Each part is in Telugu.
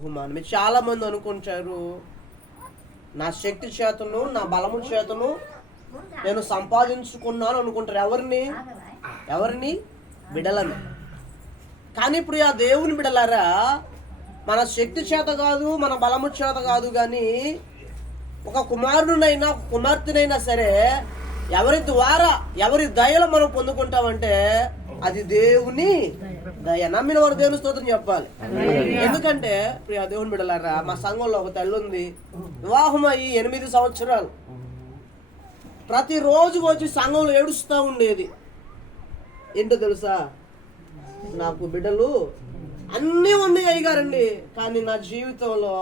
బహుమానమే. చాలా మంది అనుకుంటారు, నా శక్తి చేతను నా బలము చేతను నేను సంపాదించుకున్నాను అనుకుంటారు. ఎవరిని? బిడలను. కానీ ఇప్పుడు ఆ దేవుని బిడలారా, మన శక్తి చేత కాదు, మన బలము చేత కాదు, కానీ ఒక కుమారుడినైనా ఒక కుమార్తెనైనా సరే ఎవరి దయలో మనం పొందుకుంటామంటే అది దేవుని దయ. నమ్మిన వారు దేవుని స్తోత్రం చెప్పాలి. ఎందుకంటే ప్రియ దేవుని బిడ్డలారా, మా సంఘంలో ఒక తల్లి ఉంది, వివాహం అయ్యి 8 సంవత్సరాలు. ప్రతిరోజు వచ్చి సంఘంలో ఏడుస్తూ ఉండేది. ఏంటో తెలుసా, నాకు బిడ్డలు అన్నీ ఉన్నాయి అయ్యగారండి, కానీ నా జీవితంలో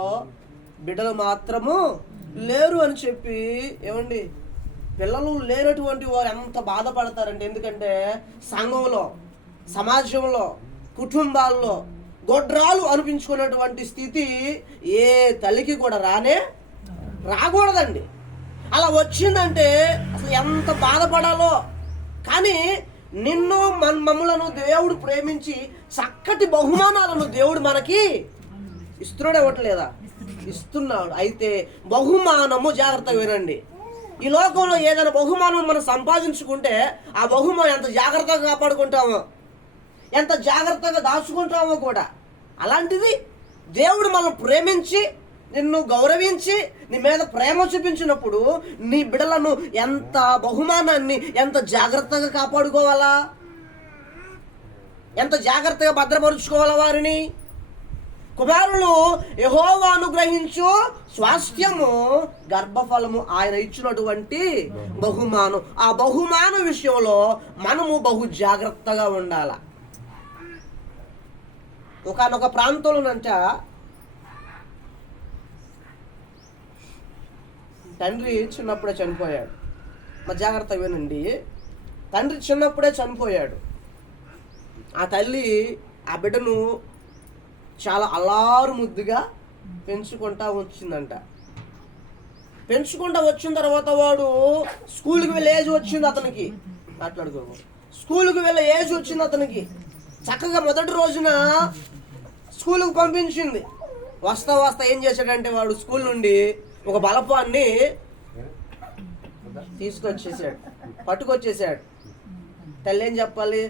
బిడ్డలు మాత్రము లేరు అని చెప్పి. ఏమండి, పిల్లలు లేనటువంటి వారు ఎంత బాధపడతారంటే, ఎందుకంటే సంఘంలో, సమాజంలో, కుటుంబాల్లో గొడ్రాలు అనిపించుకున్నటువంటి స్థితి ఏ తల్లికి కూడా రాకూడదండి. అలా వచ్చిందంటే అసలు ఎంత బాధపడాలో. కానీ నిన్ను మమ్మలను దేవుడు ప్రేమించి చక్కటి బహుమానాలను దేవుడు మనకి ఇస్తున్నాడు, ఇవ్వట్లేదా? ఇస్తున్నాడు. అయితే బహుమానము జాగ్రత్తగా వినండి. ఈ లోకంలో ఏదైనా బహుమానం మనం సంపాదించుకుంటే ఆ బహుమానం ఎంత జాగ్రత్తగా కాపాడుకుంటామో, ఎంత జాగ్రత్తగా దాచుకుంటామో కూడా. అలాంటిది దేవుడు మనల్ని ప్రేమించి నిన్ను గౌరవించి నీ మీద ప్రేమ చూపించినప్పుడు నీ బిడ్డలను ఎంత బహుమానాన్ని ఎంత జాగ్రత్తగా కాపాడుకోవాలా, ఎంత జాగ్రత్తగా భద్రపరుచుకోవాలా వారిని. కుమారులు యెహోవా అనుగ్రహించు స్వాస్థ్యము, గర్భఫలము ఆయన ఇచ్చినటువంటి బహుమానం. ఆ బహుమాన విషయంలో మనము బహు జాగ్రత్తగా ఉండాల. ఒకనొక ప్రాంతంలోనంట తండ్రి చిన్నప్పుడే చనిపోయాడు. మా జాగ్రత్త వినండి, తండ్రి చిన్నప్పుడే చనిపోయాడు. ఆ తల్లి ఆ బిడ్డను చాలా అల్లారు ముద్దుగా పెంచుకుంటా వచ్చిందంట. పెంచుకుంటా వచ్చిన తర్వాత వాడు స్కూల్కి వెళ్ళే ఏజ్ వచ్చింది అతనికి. స్కూల్కి వెళ్ళే ఏజ్ వచ్చింది అతనికి. చక్కగా మొదటి రోజున స్కూల్కి పంపించింది. వస్తా ఏం చేశాడంటే వాడు స్కూల్ నుండి ఒక బలపాన్ని పట్టుకొచ్చేసాడు. తల్లి ఏం చెప్పాలి?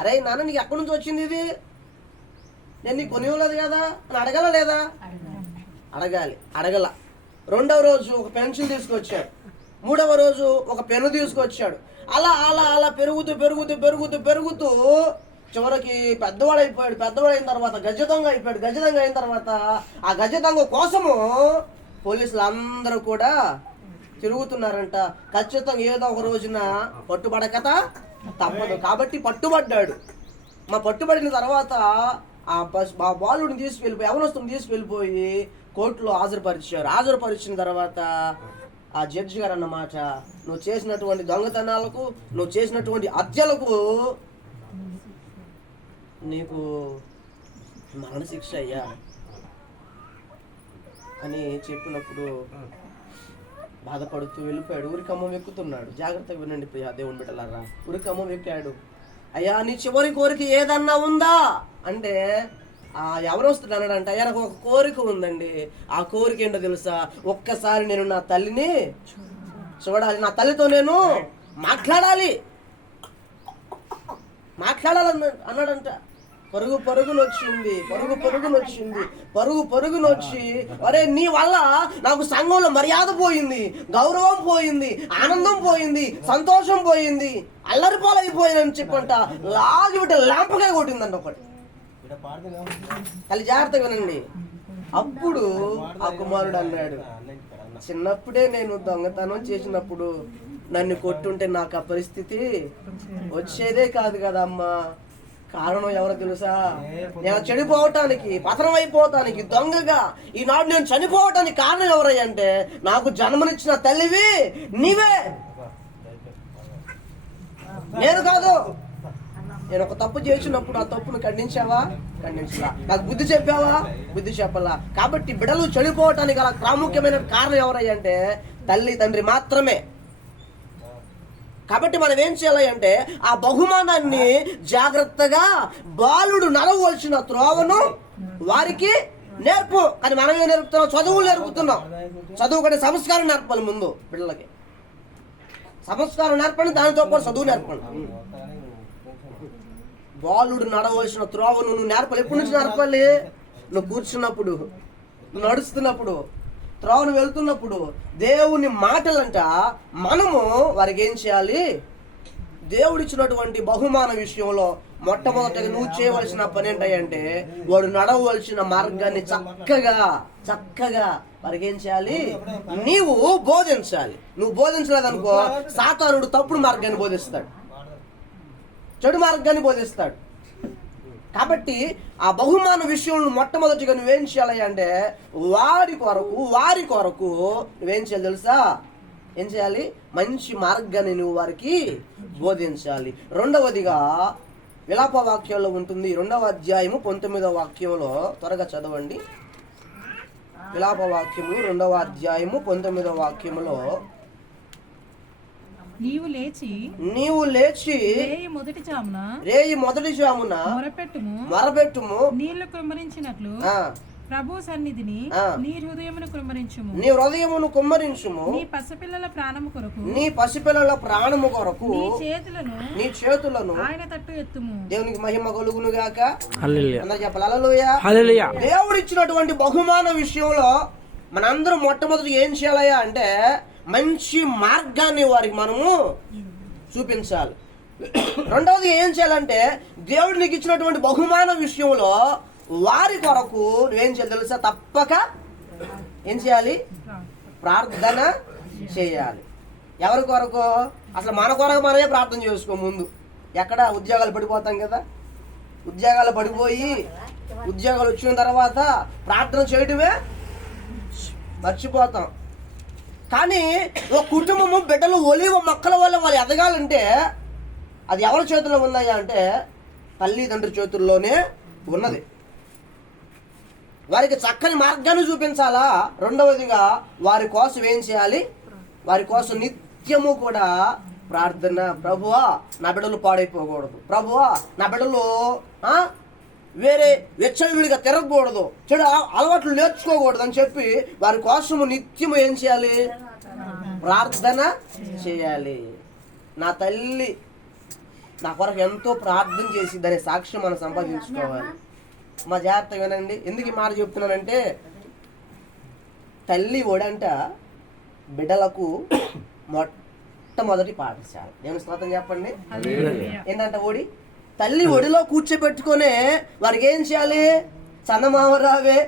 అరే నాన్న, నీకు ఎక్కడి నుంచి వచ్చింది ఇది? నేను నీకు కొనివ్వలేదు కదా అని అడగల లేదా? అడగల. రెండవ రోజు ఒక పెన్సిల్ తీసుకొచ్చాడు. మూడవ రోజు ఒక పెన్ను తీసుకొచ్చాడు. అలా పెరుగుతూ చివరికి పెద్దవాడైపోయాడు. పెద్దవాడైన తర్వాత గజ దొంగ అయిపోయాడు. గజ దొంగ అయిన తర్వాత ఆ గజ దొంగ కోసము పోలీసులు అందరూ కూడా తిరుగుతున్నారంట. ఖచ్చితంగా ఏదో ఒక రోజున పట్టుబడకత తప్పదు. కాబట్టి పట్టుబడ్డాడు. పట్టుబడిన తర్వాత ఆ బాలుడిని తీసుకెళ్ళిపోయి, యవనస్తుని తీసుకెళ్ళిపోయి కోర్టులో హాజరుపరిచిన తర్వాత ఆ జడ్జి గారు అన్నమాట, నువ్వు చేసినటువంటి దొంగతనాలకు, నువ్వు చేసినటువంటి హత్యలకు నీకు మరణశిక్ష అయ్యా అని చెప్పినప్పుడు బాధపడుతూ వెళ్ళిపోయాడు. ఉరికమ్మం ఎక్కుతున్నాడు. జాగ్రత్తగా వినండి ప్రియా దేవుని బిడ్డలారా, ఉరికమ్మం ఎక్కాడు. అయ్యా, నీ చివరి కోరిక ఏదన్నా ఉందా అంటే ఎవరు వస్తుంది అన్నాడంట. అయ్యా, నాకు ఒక కోరిక ఉందండి. ఆ కోరిక ఏంటో తెలుసా? ఒక్కసారి నేను నా తల్లిని చూడాలి, నా తల్లితో నేను మాట్లాడాలి అన్నాడంట. పరుగు వచ్చి అరే, నీ వల్ల నాకు సంఘంలో మర్యాద పోయింది, గౌరవం పోయింది, ఆనందం పోయింది, సంతోషం పోయింది, అల్లరిపాలైపోయిందని చెప్పంట లాగి బిడ్డ లాంపగా కొట్టిందంట ఒకటి. తల్లి జాగ్రత్తగా వినండి. అప్పుడు ఆ కుమారుడు అన్నాడు, చిన్నప్పుడే నేను దొంగతనం చేసినప్పుడు నన్ను కొట్టుంటే నాకు ఆ పరిస్థితి వచ్చేదే కాదు కదమ్మా. కారణం ఎవరో తెలుసా? నేను చెడిపోవటానికి, పతనం అయిపోవటానికి, దొంగగా ఈనాడు నేను చనిపోవటానికి కారణం ఎవరయ్యంటే నాకు జన్మనిచ్చిన తల్లివి నీవే, నేను కాదు. నేను ఒక తప్పు చేసినప్పుడు ఆ తప్పును ఖండించావా? ఖండించలా. నాకు బుద్ధి చెప్పావా? బుద్ధి చెప్పాలా. కాబట్టి బిడ్డలు చెడిపోవటానికి గల ప్రాముఖ్యమైన కారణం ఎవరయ్యంటే తల్లి తండ్రి మాత్రమే. కాబట్టి మనం ఏం చేయాలి అంటే ఆ బహుమానాన్ని జాగ్రత్తగా బాలుడు నడవలసిన త్రోవను వారికి నేర్పు. కానీ మనమే నేర్పుతున్నాం, చదువులు నేర్పుతున్నాం. చదువు కంటే సంస్కారం నేర్పాలి ముందు పిల్లలకి. సంస్కారం నేర్పండి, దానితో పాటు చదువు నేర్పండి. బాలుడు నడవలసిన త్రోవను నువ్వు నేర్పాలి. ఎప్పటి నుంచి నేర్పాలి? నువ్వు కూర్చున్నప్పుడు, నువ్వు నడుస్తున్నప్పుడు, త్రోవను వెళ్తున్నప్పుడు. దేవుని మాటలంట మనము వారికి ఏం చేయాలి? దేవుడిచ్చినటువంటి బహుమాన విషయంలో మొట్టమొదటిగా నువ్వు చేయవలసిన పని ఏంటంటే వాడు నడవలసిన మార్గాన్ని చక్కగా వారికి ఏం చేయాలి? నీవు బోధించాలి. నువ్వు బోధించలేదనుకో సాతానుడు తప్పుడు మార్గాన్ని బోధిస్తాడు, చెడు మార్గాన్ని బోధిస్తాడు. కాబట్టి ఆ బహుమాన విషయంలో మొట్టమొదటిగా నువ్వేం చేయాలి అంటే వారి కొరకు నువ్వేం చేయాలి తెలుసా? ఏం చేయాలి? మంచి మార్గాన్ని నువ్వు వారికి బోధించాలి. రెండవదిగా విలాప వాక్యంలో ఉంటుంది, 2వ అధ్యాయము 19వ వాక్యంలో. త్వరగా చదవండి. విలాప వాక్యము 2వ అధ్యాయము 19వ వాక్యములో, నీవు లేచి రేయి మొదటి జామున మొరపెట్టుము నీళ్లు కృమ్మరించినట్లు ప్రభు సన్నిధిని నీ హృదయమును కుమ్మరించుము. నీ పసిపిల్లల ప్రాణము కొరకు నీ చేతులను ఆయన తట్టు ఎత్తుము. దేవునికి మహిమ కలుగును గాక. అందరూ చెప్పాలి హల్లెలూయా. దేవుడు ఇచ్చినటువంటి బహుమాన విషయంలో మనందరం మొట్టమొదటి ఏం చేయాలయ్యా అంటే మంచి మార్గాన్ని వారికి మనము చూపించాలి. రెండవది ఏం చేయాలంటే దేవుడు నీకు ఇచ్చినటువంటి బహుమాన విషయంలో వారి కొరకు నువ్వేం చేయాలి తెలుసా? తప్పక ఏం చేయాలి? ప్రార్థన చేయాలి. ఎవరి కొరకు? అసలు మన కొరకు మనమే ప్రార్థన చేసుకో ముందు. ఎక్కడ ఉద్యోగాలు పడిపోతాం కదా, ఉద్యోగాలు పడిపోయి ఉద్యోగాలు వచ్చిన తర్వాత ప్రార్థన చేయడమే మర్చిపోతాం. కానీ ఒక కుటుంబము బిడ్డలు ఒలివ మొక్కల వల్ల వాళ్ళు ఎదగాలంటే అది ఎవరి చేతుల్లో ఉన్నాయా అంటే తల్లిదండ్రుల చేతుల్లోనే ఉన్నది. వారికి చక్కని మార్గాన్ని చూపించాలా. రెండవదిగా వారి కోసం ఏం చేయాలి? వారి కోసం నిత్యము కూడా ప్రార్థన. ప్రభువా నా బిడ్డలు పాడైపోకూడదు, ప్రభువా నా బిడ్డలు వేరే వెచ్చడిగా తిరగకూడదు, చెడు అలవాట్లు నేర్చుకోకూడదు అని చెప్పి వారి కోసము నిత్యము ఏం చేయాలి? ప్రార్థన చేయాలి. నా తల్లి నా కొరకు ఎంతో ప్రార్థన చేసి దాని సాక్ష్యం మనం సంపాదించుకోవాలి. మా జాగ్రత్త వినండి. ఎందుకు ఈ మాట చెప్తున్నానంటే తల్లి ఒడంట బిడ్డలకు మొట్టమొదటి పాఠశాల. దేవుని స్తోత్రం చెప్పండి. ఏంటంటే తల్లి ఒడిలో కూర్చోబెట్టుకునే వారికి ఏం చేయాలి? చందమామ రావే,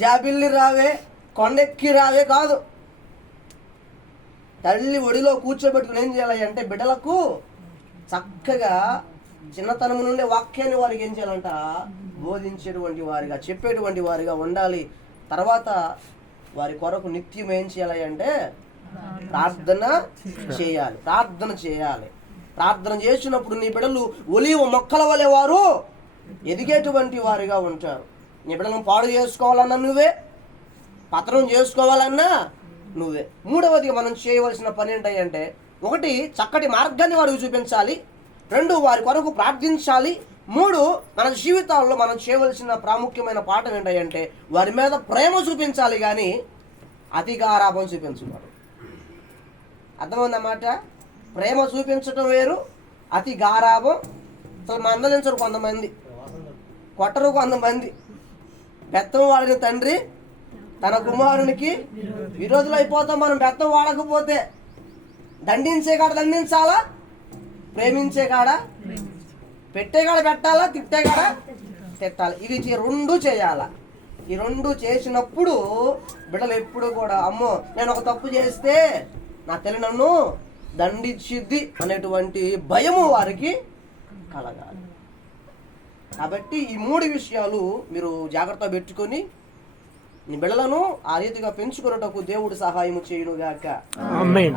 జాబిల్లి రావే, కొండెక్కి రావే కాదు. తల్లి ఒడిలో కూర్చోబెట్టుకుని ఏం చేయాలి అంటే బిడ్డలకు చక్కగా చిన్నతనం నుండి వాక్యాన్ని వారికి ఏం చేయాలంట? బోధించేటువంటి వారిగా, చెప్పేటువంటి వారిగా ఉండాలి. తర్వాత వారి కొరకు నిత్యం ఏం చేయాలి అంటే ప్రార్థన చేయాలి. ప్రార్థన చేసినప్పుడు నీ బిడ్డలు ఒలీవ మొక్కల వలె వారు ఎదిగేటువంటి వారిగా ఉంటారు. నీ బిడ్డలను పాడు చేసుకోవాలన్నా నువ్వే, పతనం చేసుకోవాలన్నా నువ్వే. మూడవది మనం చేయవలసిన పని ఏంటంటే 1 చక్కటి మార్గాన్ని వారికి చూపించాలి, 2 వారి కొరకు ప్రార్థించాలి, 3 మన జీవితాల్లో మనం చేయవలసిన ప్రాముఖ్యమైన పాఠం ఏంటంటే వారి మీద ప్రేమ చూపించాలి, కానీ అతిగా ఆరాపం చూపించకూడదు. అర్థమైందన్నమాట. ప్రేమ చూపించడం వేరు, అతి గారాభం. అసలు మందలించరు కొంతమంది, కొట్టరు కొంతమంది. బెత్తం వాడిన తండ్రి తన కుమారునికి విరోధులు అయిపోతాం మనం బెత్తం వాడకపోతే. దండించే కాడ దండించాలా, ప్రేమించే కాడ పెట్టే కాడ పెట్టాలా, తిట్టే కాడ తిట్టాలి. ఇవి 2 చేయాలా. ఈ 2 చేసినప్పుడు బిడ్డలు ఎప్పుడు కూడా అమ్మో నేను ఒక తప్పు చేస్తే నా తల్లి నన్ను దండించిద్ది అనేటువంటి భయము వారికి కలగాలి. కాబట్టి ఈ 3 విషయాలు మీరు జాగ్రత్త పెట్టుకొని నీ బిడ్డలను ఆ రీతిగా పెంచుకున్నటకు దేవుడు సహాయము చేయునుగాక. ఆమేన్.